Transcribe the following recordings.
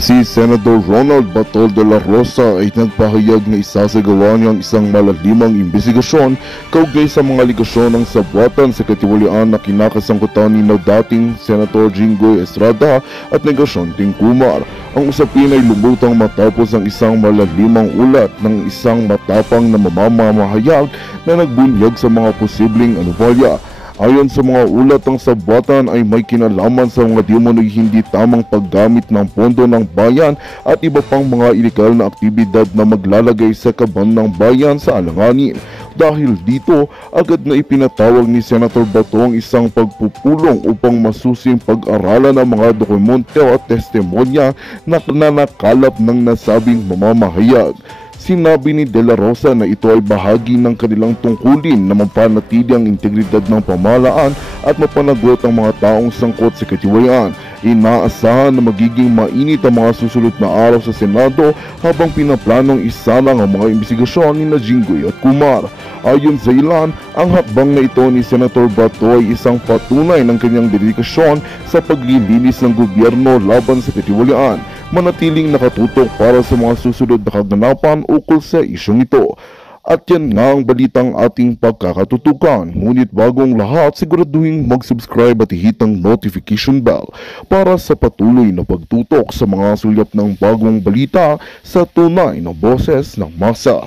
Si Senador Ronald Batol de la Rosa ay nagpahayag na isasagawa niyang isang malalimang imbestigasyon kaugnay sa mga aligasyon ng sabwatan sa katiwalian na kinakasangkutan ni na dating Senator Jinggoy Estrada at Negasyon Kumar. Ang usapin ay lumutang matapos ang isang malalimang ulat ng isang matapang na mamamahayag na nagbunyag sa mga posibleng anomalya. Ayon sa mga ulat, ang sabwatan ay may kinalaman sa mga demonyo'y hindi tamang paggamit ng pondo ng bayan at iba pang mga ilegal na aktibidad na maglalagay sa kaban ng bayan sa alanganin. Dahil dito, agad na ipinatawag ni Senator Bato ang isang pagpupulong upang masusing pag-aralan ang mga dokumento at testimonya na nakalap ng nasabing mamamahayag. Sinabi ni De La Rosa na ito ay bahagi ng kanilang tungkulin na mapanatili ang integridad ng pamahalaan at mapanagot ang mga taong sangkot sa katiwalian. Inaasahan na magiging mainit ang mga susunod na araw sa Senado habang pinaplanong isalang ang mga imbestigasyon ni Jinggoy at Kumar. Ayon sa ilan, ang hakbang na ito ni Senator Bato ay isang patunay ng kanyang dedikasyon sa paglilinis ng gobyerno laban sa katiwalian. Manatiling nakatutok para sa mga susunod na kaganapan ukol sa isyong ito. At yan nga ang balitang ating pagkakatutukan. Ngunit bagong lahat, siguraduhin mag-subscribe at i-hit ang notification bell para sa patuloy na pagtutok sa mga sulyap ng bagong balita sa tunay na boses ng masa.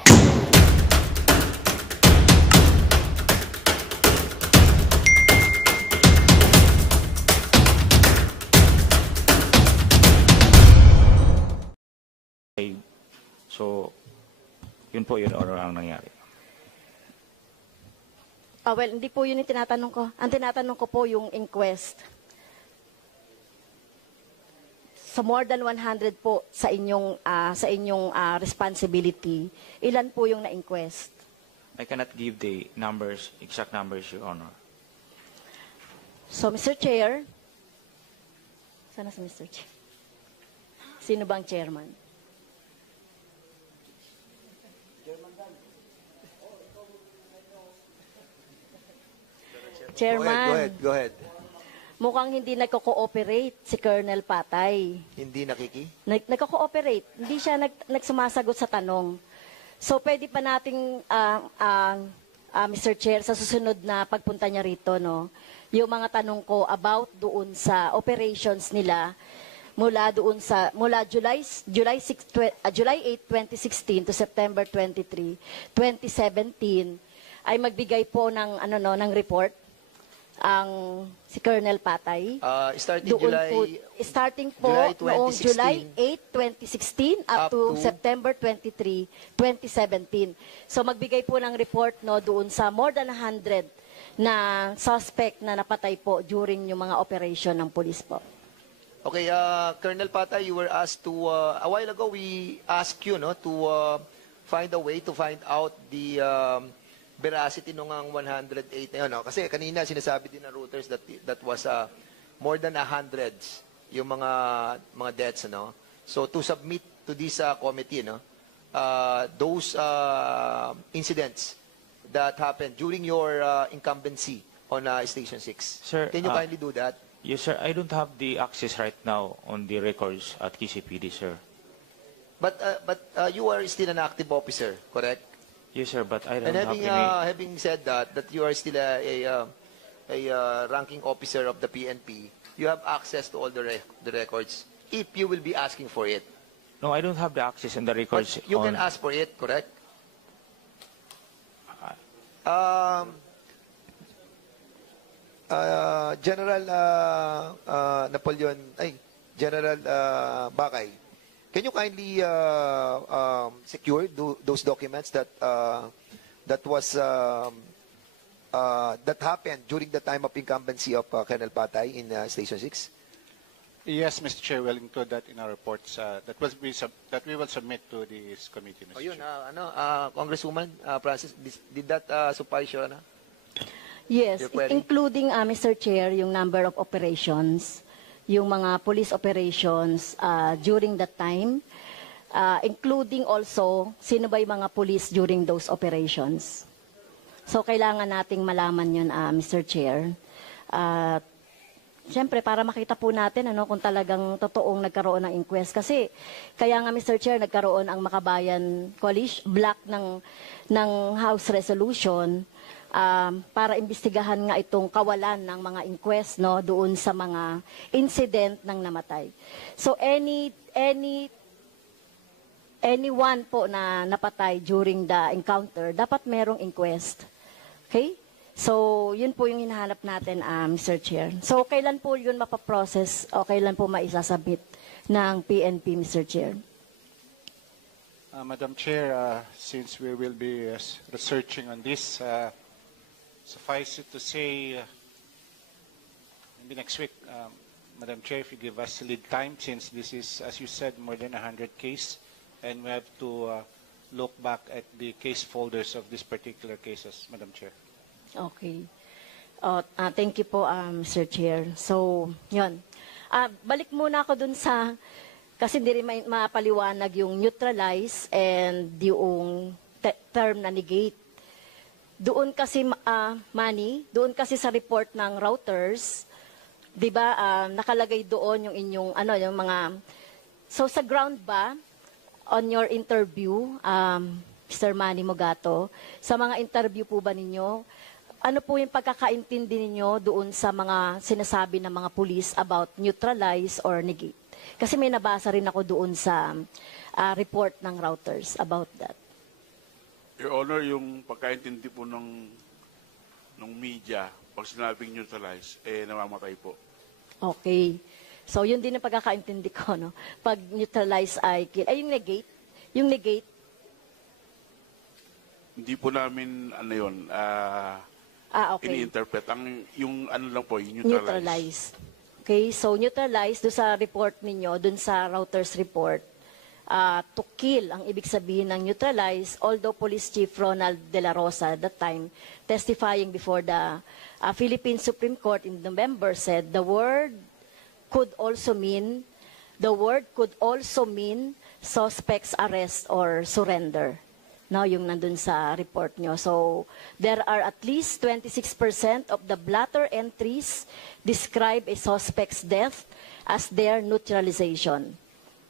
So, yun po yun ang nangyari. Well, hindi po yun yung tinatanong ko. Ang tinatanong ko po yung inquest. So more than 100 po sa inyong responsibility, ilan po yung na-inquest? I cannot give the numbers, exact numbers, Your Honor. So, Mr. Chair, sana si Mr. Chair? Sino bang chairman? Chairman, Go ahead. mukhang hindi nagko-cooperate si Colonel Patay. Hindi nakiki? Nagko-cooperate. Hindi siya nagsumasagot sa tanong. So, pwede pa nating, Mr. Chair, sa susunod na pagpunta niya rito, no, yung mga tanong ko about doon sa operations nila mula July 8, 2016 to September 23, 2017 ay magbigay po ng report ang si Colonel Patay. Starting po noong July 8, 2016 up to September 23, 2017. So magbigay po ng report doon sa more than 100 na suspect na napatay po during yung mga operation ng police po. Okay, Colonel Patay, you were asked to, a while ago we asked you to find a way to find out the veracity nung ang 108 na yun. No? Kasi kanina sinasabi din ng Reuters that was more than 100 yung mga deaths. No? So to submit to this committee, those incidents that happened during your incumbency on Station 6. Sir, can you kindly do that? Yes, sir. I don't have the access right now on the records at KCPD, sir. But you are still an active officer, correct? Yes, sir, but I don't And have any... having said that you are still a ranking officer of the PNP, you have access to all the records if you will be asking for it. No, I don't have the access in the records. But you can ask for it, correct? General General Bakay, can you kindly secure those documents that happened during the time of incumbency of Colonel Patay in Station 6? Yes, Mr. Chair, we'll include that in our reports that we will submit to this committee, Mr. Chair. Congresswoman Francis, did that suffice your Yes, your query? including, Mr. Chair, yung number of operations, yung mga police operations during that time, including also sino ba yung mga police during those operations. So, kailangan nating malaman yun, Mr. Chair. Siyempre, para makita po natin kung talagang totoong nagkaroon ng inquest. Kasi, kaya nga Mr. Chair, nagkaroon ang Makabayan Coalition, block ng House Resolution para imbestigahan nga itong kawalan ng mga inquest doon sa mga incident ng namatay. So, anyone po na napatay during the encounter, dapat merong inquest. Okay? So, yun po yung hinahanap natin, Mr. Chair. So, kailan po yun mapaprocess o kailan po maisasubmit ng PNP, Mr. Chair? Madam Chair, since we will be researching on this, suffice it to say, maybe next week, Madam Chair, if you give us lead time, since this is, as you said, more than 100 cases, and we have to look back at the case folders of these particular cases, Madam Chair. Okay. Thank you po, Mr. Chair. So, yun. Balik muna ako dun sa, kasi hindi rin mapaliwanag yung neutralize and yung term na negate. Doon kasi, Manny, doon kasi sa report ng routers, di ba, nakalagay doon yung inyong, yung mga, so sa ground ba, on your interview, Mr. Manny Mogato, sa mga interview po ba ninyo, ano po yung pagkakaintindi ninyo doon sa mga sinasabi ng mga police about neutralize or negate? Kasi may nabasa rin ako doon sa report ng routers about that. Your Honor, yung pagkaintindi po ng media, pag sinabing neutralize, namamatay po. Okay. So, yun din ang pagkakaintindi ko, no? Pag neutralize ay kill. Ay, yung negate, Hindi po namin, okay. ini-interpret. Yung lang po, yung neutralize. Neutralize. Okay, so neutralize doon sa report ninyo, doon sa routers report, to kill ang ibig sabihin ng neutralize, although Police Chief Ronald De La Rosa at that time, testifying before the Philippine Supreme Court in November, said the word could also mean suspect's arrest or surrender. Now, yung nandun sa report nyo. So, there are at least 26% of the blotter entries describe a suspect's death as their neutralization.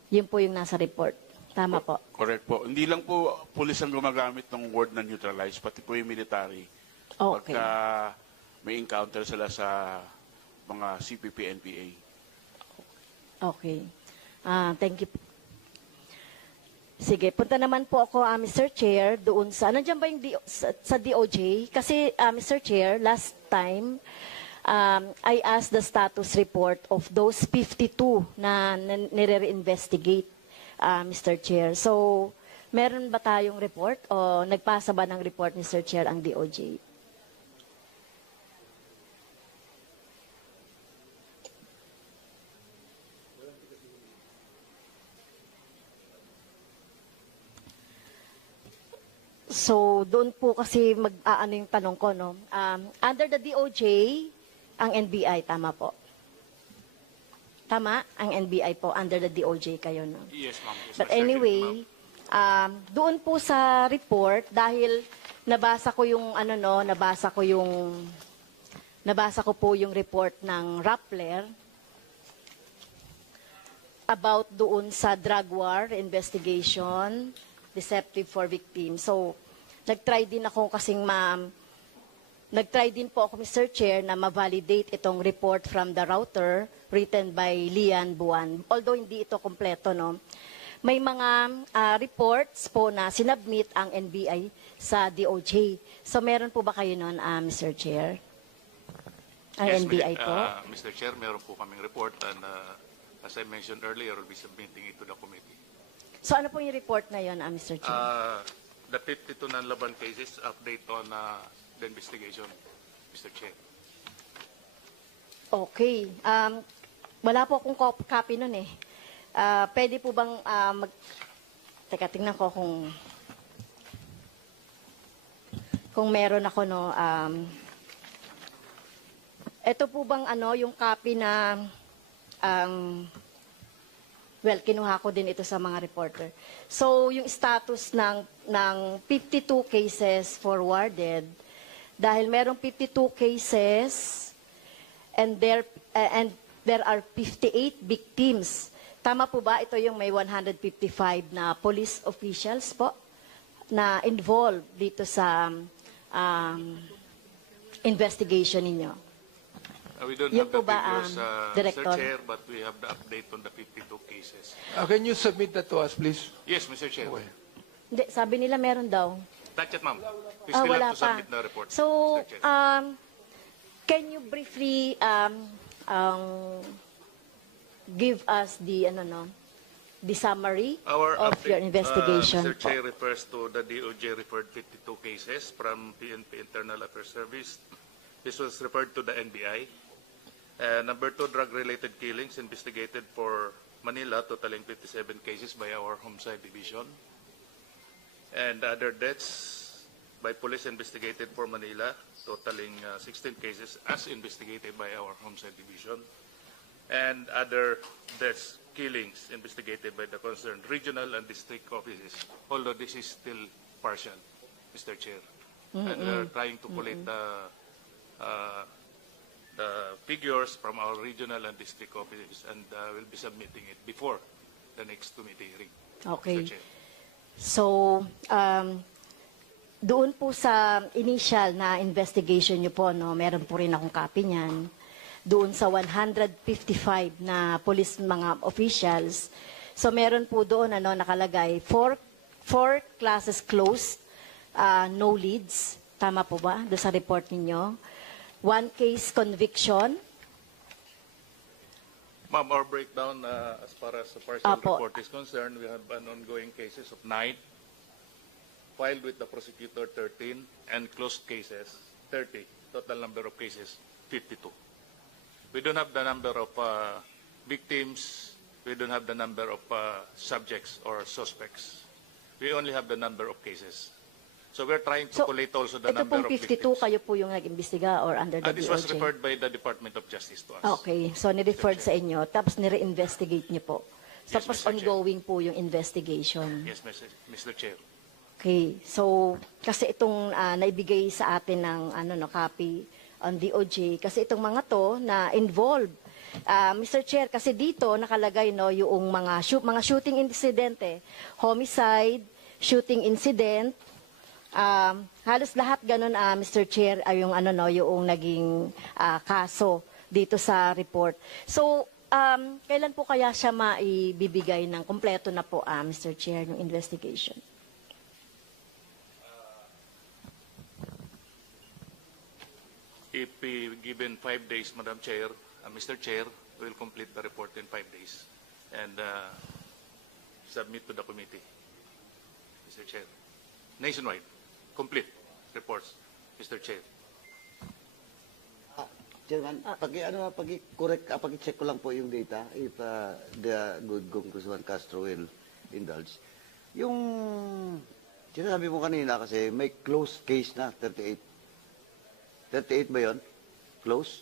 Yun po yung nasa report. Tama po. Correct po. Hindi lang po police ang gumagamit ng word na neutralize, pati po yung military. Okay. Pagka may encounter sila sa mga CPP, NPA. Okay. Thank you. Sige, punta naman po ako, Mr. Chair, doon sa, nandiyan ba yung sa DOJ? Kasi, Mr. Chair, last time, I asked the status report of those 52 na nire-investigate, Mr. Chair. So, meron ba tayong report o nagpasa ba ng report, Mr. Chair, ang DOJ? So, doon po kasi mag-aano yung tanong ko, no? Under the DOJ, ang NBI, tama po. Tama? Ang NBI po, under the DOJ kayo, no? Yes, ma'am. Yes, But anyway, doon po sa report, dahil nabasa ko po yung report ng Rappler about doon sa drug war investigation, deceptive for victims. So, nag-try din po ako, Mr. Chair, na ma-validate itong report from the router written by Lian Buwan. Although hindi ito kompleto, no? May mga reports po na sinubmit ang NBI sa DOJ. So, meron po ba kayo nun, Mr. Chair? Ang Yes, NBI po? Mr. Chair, meron po kaming report and as I mentioned earlier, we'll be submitting it to the committee. So, ano po yung report na yun, Mr. Chair? The 52 non-laban cases update on the investigation, Mr. Chair. Okay. Wala po akong copy nun eh. Pwede po bang Teka, tingnan ko kung meron ako, no. Ito po bang yung copy na well, kinuha ko din ito sa mga reporter. So, yung status ng 52 cases forwarded, dahil merong 52 cases and and there are 58 victims. Tama po ba? Ito yung may 155 na police officials po na involved dito sa investigation ninyo. We don't Yun have the po ba, figures, Director? Mr. Chair, but we have the update on the 52 cases. Can you submit that to us, please? Yes, Mr. Chair. Okay. Hindi, sabi nila meron daw. Not yet, ma'am. We still Wala have to pa. submit the report. So, Mr. Chair. can you briefly give us the the summary Our of update, your investigation? Mr. po? Chair, refers to the DOJ referred 52 cases from PNP Internal Affairs Service. This was referred to the NBI. Number 2, drug-related killings investigated for Manila, totaling 57 cases by our Homicide Division. And other deaths by police investigated for Manila, totaling 16 cases as investigated by our Homicide Division. And other deaths, killings investigated by the concerned regional and district offices, although this is still partial, Mr. Chair. And we're trying to collect the figures from our regional and district offices, and we'll be submitting it before the next committee hearing. Okay. Mr. Chair. So, doon po sa initial na investigation nyo po, no, meron po rin akong copy niyan. Doon sa 155 na police mga officials. So, meron po doon nakalagay, 4 classes closed, no leads. Tama po ba? Doon sa report ninyo. 1 case conviction. Ma'am, our breakdown as far as the partial Apo. report is concerned, we have an ongoing cases of 9, filed with the prosecutor 13, and closed cases 30. Total number of cases 52. We don't have the number of victims. We don't have the number of subjects or suspects. We only have the number of cases. So we're trying to So, collate also the ito number pong of 52 victims. kayo po yung nag-imbestiga or under the This was DOJ? referred by the Department of Justice to us. Okay, so ni-referred sa inyo, tapos nire-investigate niyo po. Yes, Tapos Mr. Chair. ongoing po yung investigation. Yes, Mr. Chair. Okay, so kasi itong naibigay sa atin ng copy on DOJ, kasi itong mga to na involved, Mr. Chair, kasi dito nakalagay yung mga shooting incidente, homicide, shooting incident, halos lahat ganun, Mr. Chair, ay yung yung naging kaso dito sa report. So, kailan po kaya siya maibibigay ng kompleto na po, Mr. Chair, yung investigation? If given 5 days, Madam Chair, Mr. Chair, we will complete the report in 5 days and submit to the committee, Mr. Chair. Nationwide, complete reports, Mr. Chair. Chairman, pag-correct, pag-check ko lang po yung data, if the good Congressman Castro will indulge. Yung sinasabi mo kanina kasi may closed case na, 38. 38 ba yun? Close?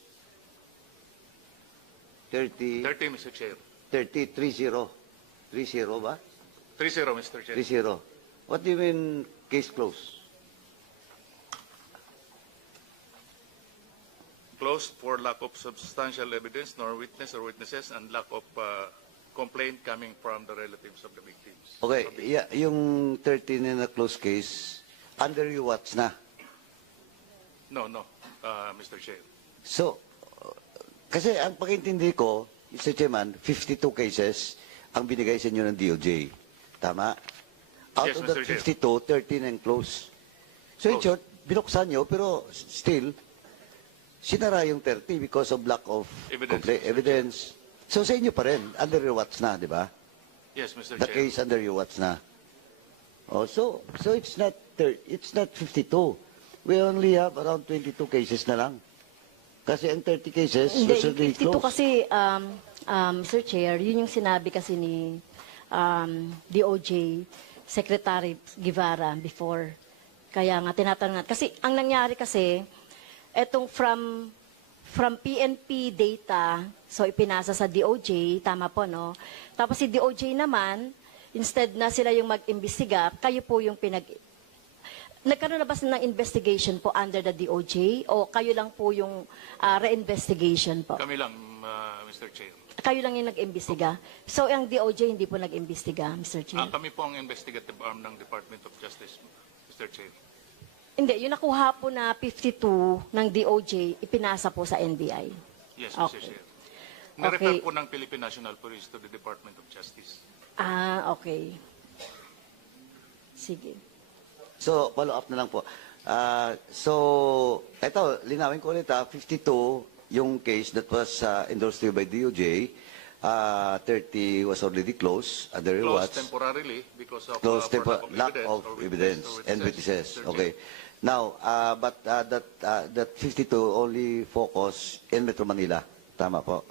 30, 30, Mr. Chair. 30, 30. 30 ba? 30, Mr. Chair. 30. What do you mean case close? Closed for lack of substantial evidence, nor witness or witnesses, and lack of complaint coming from the relatives of the victims. Okay, yung 30 na closed case, under your watch na. No, Mr. Chair. So, kasi ang pag-intindi ko, Mr. Chairman, 52 cases ang binigay sa inyo ng DOJ. Tama? Out Yes, of the Mr. Chair. 52, 13 and close. So in Close. short, binuksan nyo, pero still, sinara yung 30 because of lack of Evidence, Mr. evidence. So sa inyo pa rin, under your watch na, di ba? Yes, Mr. The Chair. case under your watch na. Oh, so it's not 52. We only have around 22 cases na lang. Kasi ang 30 cases, Hindi, was yung already 52 closed. kasi, Mr. Chair, yun yung sinabi kasi ni DOJ Secretary Guevara before. Kaya nga, tinatanong natin. Kasi ang nangyari kasi, etong from PNP data, so ipinasa sa DOJ, tama po, no? Tapos si DOJ naman, instead na sila yung mag-imbestiga, kayo po yung nagkaroon na ba ng investigation po under the DOJ o kayo lang po yung re-investigation po? Kami lang, Mr. Chair. Kayo lang yung nag-imbestiga. So, ang DOJ hindi po nag-imbestiga, Mr. Chair? Kami po ang investigative arm ng Department of Justice, Mr. Chair. Hindi, yung nakuha po na 52 ng DOJ, ipinasa po sa NBI. Yes, Mr. Okay. Chair. Nirefer Okay. po ng Philippine National Police to the Department of Justice. Ah, okay. Sige. So, follow up na lang po. So, eto, linawin ko ulit 52 yung case that was endorsed to you by DOJ. 30 was already closed. Other Closed was temporarily because of closed for lack of evidence and witnesses. Mr. Chair. Okay. Now, but that 52 only focus in Metro Manila. Tama po.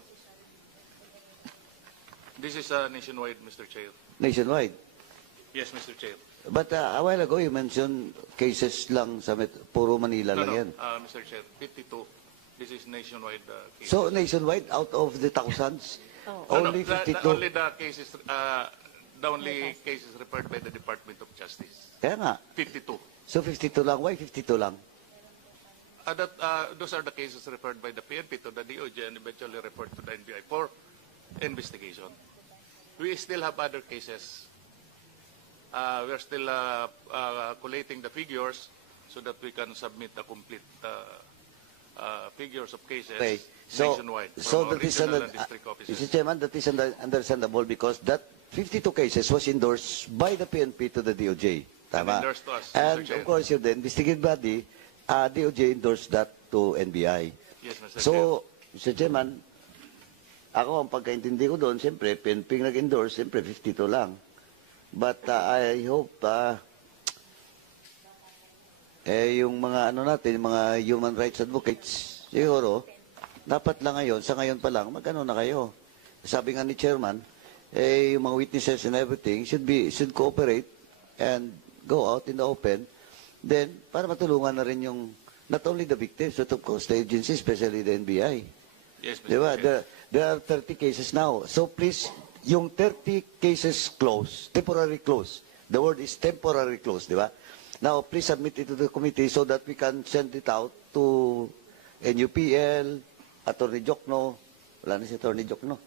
This is nationwide, Mr. Chair. Nationwide. Yes, Mr. Chair. But a while ago, you mentioned cases lang sa puro Manila lang yan. Mr. Chair, 52. This is nationwide case. So, nationwide, out of the thousands, only 52. Only the cases, the only cases referred by the Department of Justice. Kaya nga. 52. So, 52 lang. Why 52 lang? Those are the cases referred by the PNP to the DOJ and eventually referred to the NBI for investigation. We still have other cases. We're still collating the figures so that we can submit the complete figures of cases Okay. So, nationwide so from our that is regional and district offices. Mr. Chairman, that is understandable because that 52 cases was endorsed by the PNP to the DOJ. Tama? And endorsed to us, And Mr. Chair. of course, you're the investigative body, DOJ endorsed that to NBI. Yes, Mr. Chair. So, Mr. Chairman, ako, ang pagkaintindi ko doon, siyempre, PNP nag-endorse, siyempre, 52 lang. But I hope, yung mga ano natin, yung mga human rights advocates, siguro, dapat lang ngayon, sa ngayon pa lang, magkano na kayo? Sabi nga ni Chairman, yung mga witnesses and everything should cooperate and go out in the open, then, para matulungan na rin yung, not only the victims, but of course, the agency, especially the NBI. Yes, Mr. Diba? Chair. There are 30 cases now. So please, yung 30 cases closed, temporary closed. The word is temporary closed, di ba? Now, please submit it to the committee so that we can send it out to NUPL, Attorney Jokno, wala na si Attorney Jokno,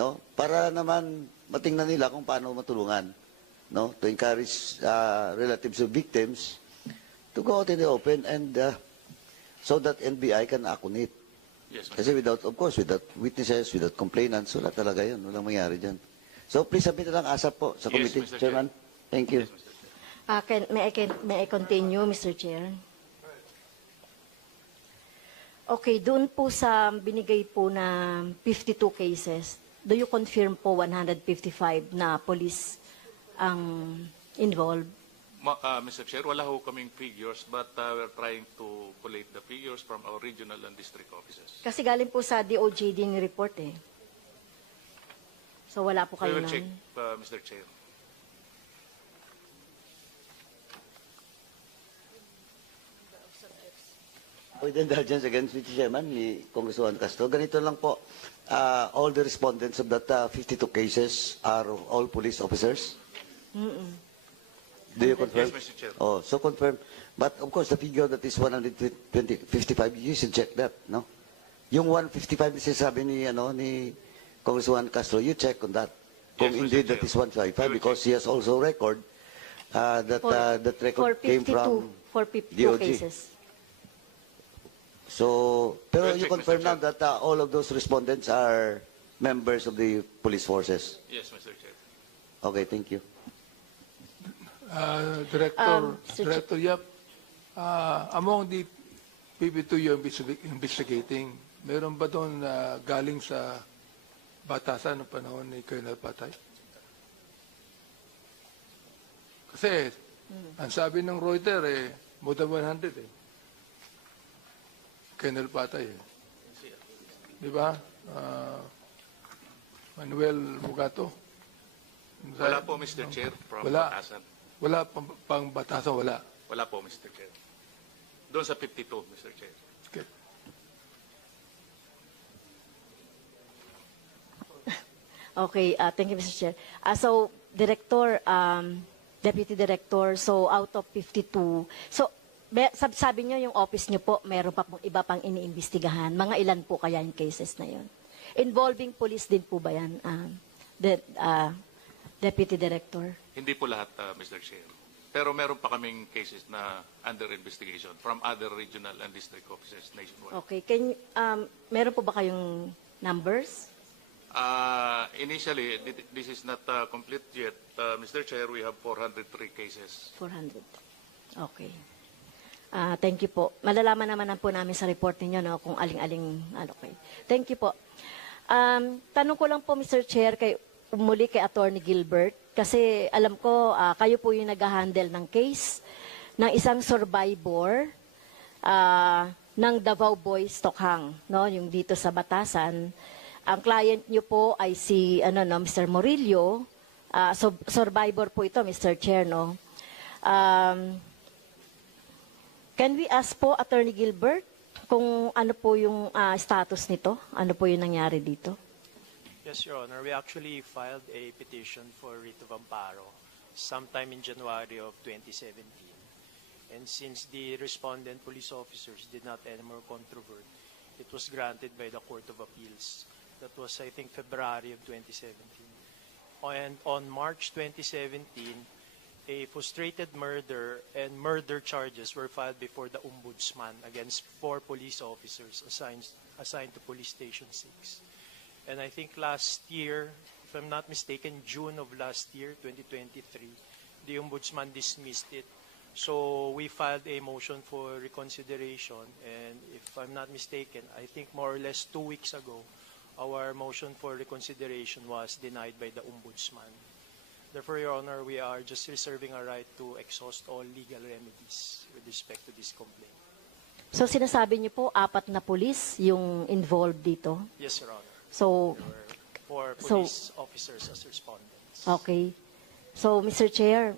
no? Para naman matingnan nila kung paano matulungan, no? To encourage relatives of victims to go out in the open and so that NBI can act on it. Yes, Mr. Kasi without, of course, without witnesses, without complainants, wala talaga yun. Walang mangyari dyan. So, please submit na lang ASAP po sa Yes, committee. Mr. Chairman, thank you. Yes, Mr. Chair. May I continue, Mr. Chair? Okay, doon po sa binigay po na 52 cases, do you confirm po 155 na police ang involved? Mr. Chair, wala ho kaming figures but we're trying to collate the figures from our regional and district offices. Kasi galing po sa DOJ din report eh. So wala po We kayo will check, nun? Mr. Chair. With indulgence again, Mr. Chairman, ni Congresswoman Castro, ganito lang po. All the respondents of that 52 cases are all police officers? Do you confirm? Yes, Mr. Chair. Oh, so confirm. But of course, the figure that is 155, you should check that, no? Yung 155 na sinasabi ni Congresswoman Castro, you check on that. Kung Yes, Mr. indeed that Chair. is 155, We will because he has also record that record came from For 52 DOJ. cases. So, pero We'll you check, confirm Mr. now Chair. that all of those respondents are members of the police forces. Yes, Mr. Chair. Okay, thank you. Director Yap, among the 52 you're investigating, meron ba doon galing sa batasan ng panahon ni Colonel Patay? Kasi, ang sabi ng Reuters, more than 100 eh. Colonel Patay eh. Di ba? Manuel Mugato? Wala po, Mr. Chair, from Wala. Batasan. Wala pang batasan, wala. Wala po, Mr. Chair. Doon sa 52, Mr. Chair. Okay. Okay, thank you, Mr. Chair. So, Director, Deputy Director, so out of 52, so sabi niyo yung office niyo po, meron pa pong iba pang iniimbestigahan. Mga ilan po kaya yung cases na yun? involving police din po ba yan, Deputy Director? Hindi po lahat, Mr. Chair. Pero meron pa kaming cases na under investigation from other regional and district offices nationwide. Okay, meron po ba kayong numbers? Initially, this is not complete yet. Mr. Chair, we have 403 cases. 400. Okay. Thank you po. Malalaman naman po namin sa report ninyo no, kung aling-aling. Okay. Thank you po. Tanong ko lang po, Mr. Chair, muli kay Attorney Gilbert, kasi alam ko kayo po yung nag-handle ng case ng isang survivor ng Davao Boys Tokhang, no, yung dito sa Batasan. Ang client niyo po ay si Mr. Murillo. Survivor po ito, Mr. Chair, no. Can we ask po, Attorney Gilbert, kung ano po yung status nito? Ano po yung nangyari dito? Yes, Your Honor. We actually filed a petition for writ of amparo sometime in January of 2017. And since the respondent police officers did not anymore controvert, it was granted by the Court of Appeals. That was, I think, February of 2017. And on March 2017, a frustrated murder and murder charges were filed before the Ombudsman against 4 police officers assigned to Police Station 6. And I think last year, if I'm not mistaken, June of last year, 2023, the Ombudsman dismissed it. So we filed a motion for reconsideration. And if I'm not mistaken, I think more or less 2 weeks ago, our motion for reconsideration was denied by the Ombudsman. Therefore, Your Honor, we are just reserving our right to exhaust all legal remedies with respect to this complaint. So sinasabi niyo po 4 na police yung involved dito? Yes, Your Honor. So, There were 4 police officers as respondents. okay. So, Mr. Chair,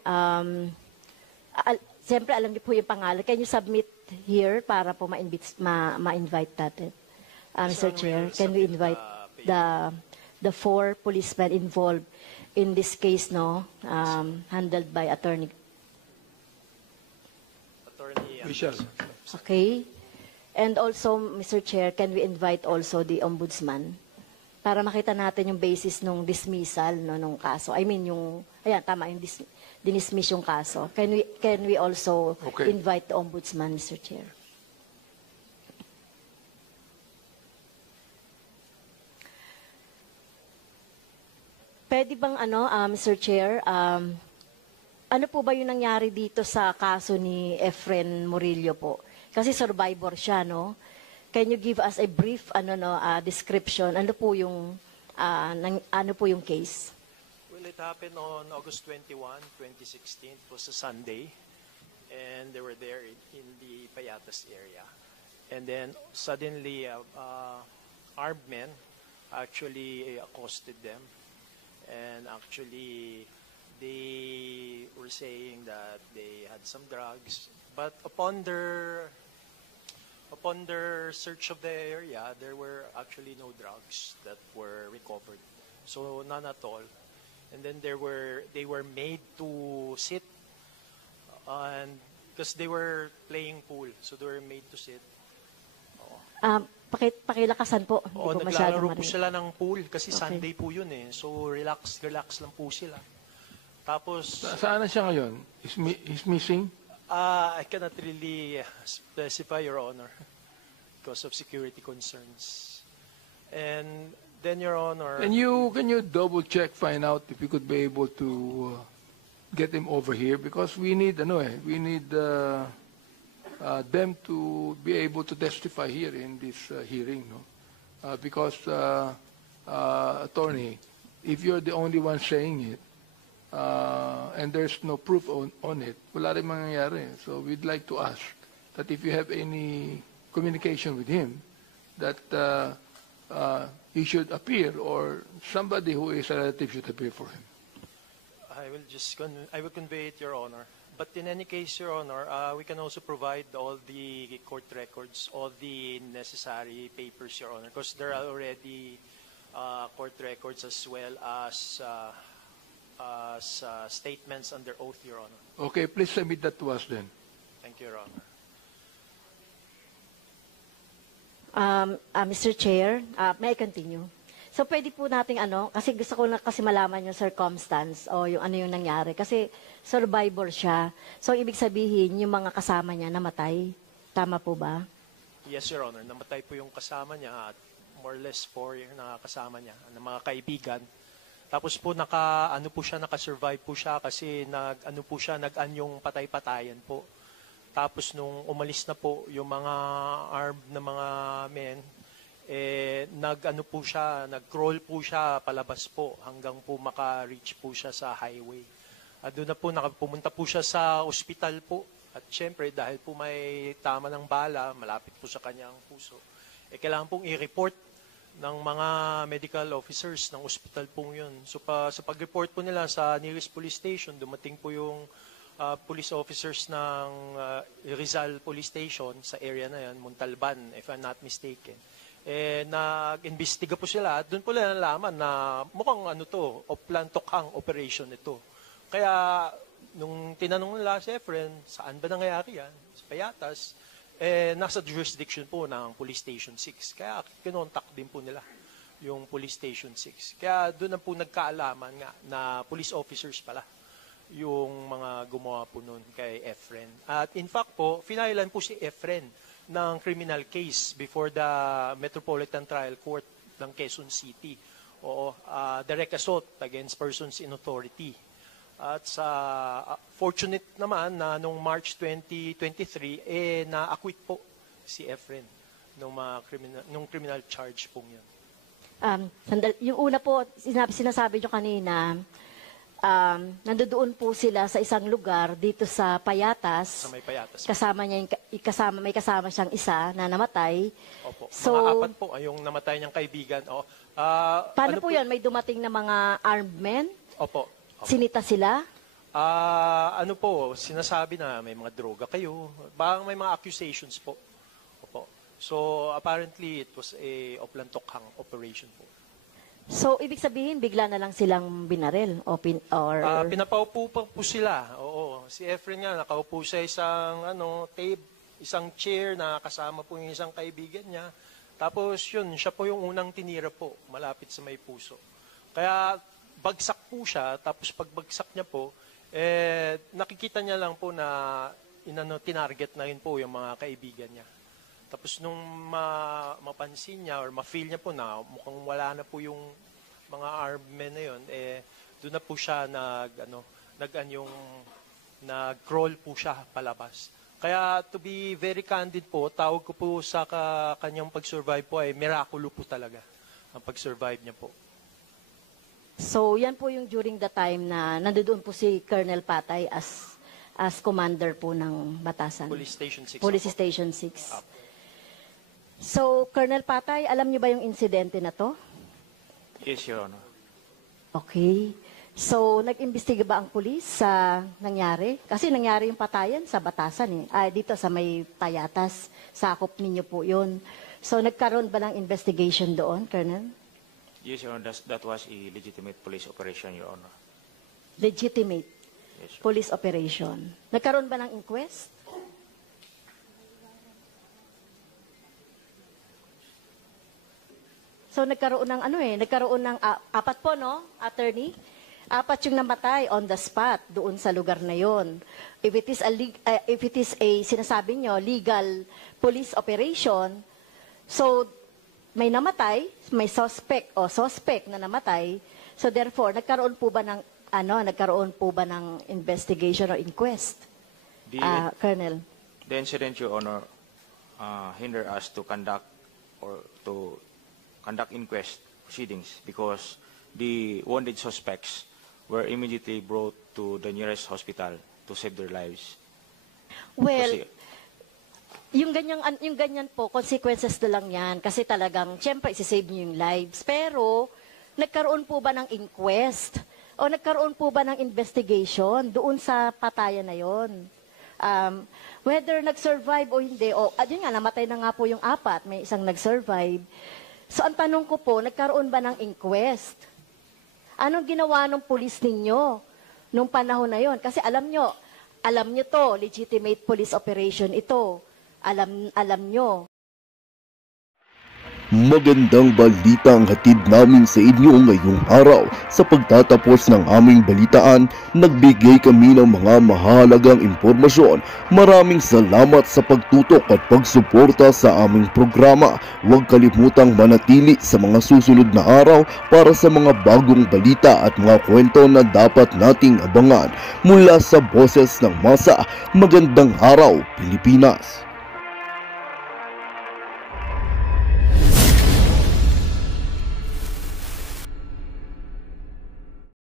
siyempre alam niyo po yung pangalan. Can you submit here para po ma-invite natin? Mr. Chair, can we invite the 4 policemen involved in this case, no, handled by Attorney Michelle. Okay. And also, Mr. Chair, can we invite also the Ombudsman para makita natin yung basis ng dismissal no nung kaso. I mean yung tama yung dinismiss yung kaso. Can we also invite the Ombudsman, Mr. Chair? Pwede bang Mr. Chair, ano po ba yung nangyari dito sa kaso ni Efren Murillo po? Kasi survivor siya, no? Can you give us a brief description? Ano po yung case? Well, it happened on August 21, 2016. It was a Sunday, and they were there in the Payatas area. And then suddenly, armed men actually accosted them, and actually they were saying that they had some drugs, but upon their search of the area, there were actually no drugs that were recovered. So none at all. And then they were made to sit, and because they were playing pool, so they were made to sit. Pakilakasan po. Naglalaro po sila ng pool kasi Sunday po yun eh. So relax lang po sila. Tapos Saan na siya ngayon? He's missing? I cannot really specify, Your Honor, because of security concerns. And then, Your Honor, Can you double check, find out if we could be able to get him over here, because we need them to be able to testify here in this hearing, no? Because attorney, if you're the only one saying it, and there's no proof on it, wala rin mangyayari. So we'd like to ask that if you have any communication with him, that he should appear, or somebody who is a relative should appear for him. I will convey it, Your Honor. But in any case, Your Honor, we can also provide all the court records, all the necessary papers, Your Honor, because there are already court records as well as statements under oath, Your Honor. Okay, please submit that to us then. Thank you, Your Honor. Mr. Chair, may I continue? So pwede po nating kasi gusto ko na kasi malaman yung circumstance o yung ano yung nangyari. Kasi survivor siya. So ibig sabihin, yung mga kasama niya namatay. Tama po ba? Yes, Your Honor. Namatay po yung kasama niya at more or less 4 na kasama niya, ng mga kaibigan. Tapos po naka-survive po siya kasi nag-anyong patay-patayan po. Tapos nung umalis na po yung mga armed na mga men, nag-crawl po siya palabas po hanggang po maka-reach po siya sa highway. At doon na po pumunta po siya sa ospital po. At syempre dahil po may tama ng bala, malapit po sa kanyang puso, kailangan pong i-report ng mga medical officers ng ospital pong yun. So sa pag-report po nila sa nearest police station, dumating po yung police officers ng Rizal Police Station sa area na yan, Montalban, if I'm not mistaken. Nag-imbestiga po sila at doon po nila nalaman na mukhang plantokhang operation ito. Kaya nung tinanong nila si Efren, saan ba nangyayari yan? Sa Payatas, nasa jurisdiction po ng Police Station 6. Kaya kinontak din po nila yung Police Station 6. Kaya doon na po nagkaalaman nga na police officers pala yung mga gumawa po nun kay Efren. At in fact po, finailan po si Efren ng criminal case before the Metropolitan Trial Court ng Quezon City. Direct assault against persons in authority. At fortunate naman na nung March 2023, na-acquit po si Efren nung criminal charge po yun. Yung una po, sinasabi nyo kanina, nandoon po sila sa isang lugar dito sa Payatas. Sa may Payatas. May kasama siyang isa na namatay. Opo. So, mga 4 po yung namatay niyang kaibigan. paano po yun? May dumating na mga armed men? Opo. Sinita sila? Sinasabi na may mga droga kayo. Bang may mga accusations po. Opo. So, apparently, it was a oplantokhang operation po. So, ibig sabihin, bigla na lang silang binaril? Pinapaupo po sila. Oo. Si Efren nga, nakaupo sa isang isang chair na kasama po yung isang kaibigan niya. Tapos yun, siya po yung unang tinira po, malapit sa may puso. Kaya bagsak po siya, tapos pagbagsak niya po, nakikita niya lang po na tinarget na yun po yung mga kaibigan niya. Tapos nung mapansin niya or ma-feel niya po na mukhang wala na po yung mga armed men na yun, doon na po siya nag-crawl po siya palabas. Kaya to be very candid po, tawag ko po sa kanyang pag-survive po ay miraculo po talaga ang pag-survive niya po. So, yan po yung during the time na nandoon po si Colonel Patay as commander po ng Batasan. Police Station 6. Police Station 6. So, Colonel Patay, alam niyo ba yung insidente na to? Yes, Your Honor. Okay. So, nag-imbestiga ba ang pulis sa nangyari? Kasi nangyari yung patayan sa Batasan dito sa may Payatas. Sakop ninyo po yun. So, nagkaroon ba ng investigation doon, Colonel? Yes, Your Honor. That was a legitimate police operation, Your Honor. Legitimate Yes, Your police operation. Nagkaroon ba ng inquest? So, nagkaroon ng 4 po, no, attorney? 4 yung namatay on the spot doon sa lugar na yon. If it is a sinasabi nyo, legal police operation, so may namatay, may suspect na namatay, so therefore, nagkaroon po ba ng investigation or inquest, Colonel? The incident, Your Honor, hindered us to conduct inquest proceedings because the wounded suspects were immediately brought to the nearest hospital to save their lives. Well, yung ganyan po, consequences na lang yan kasi talagang, syempre, isi-save niyo yung lives. Pero, nagkaroon po ba ng inquest? O nagkaroon po ba ng investigation doon sa patayan na yon? Whether nag-survive o hindi, yun nga, namatay na nga po yung 4, may isang nag-survive. So, ang tanong ko po, nagkaroon ba ng inquest? Anong ginawa ng pulis ninyo nung panahon na yon? Kasi alam nyo to, legitimate police operation ito. Alam nyo. Magandang balita ang hatid namin sa inyo ngayong araw. Sa pagtatapos ng aming balitaan, nagbigay kami ng mga mahalagang impormasyon. Maraming salamat sa pagtutok at pagsuporta sa aming programa. Huwag kalimutang manatili sa mga susunod na araw para sa mga bagong balita at mga kwento na dapat nating abangan. Mula sa Boses ng Masa, magandang araw Pilipinas!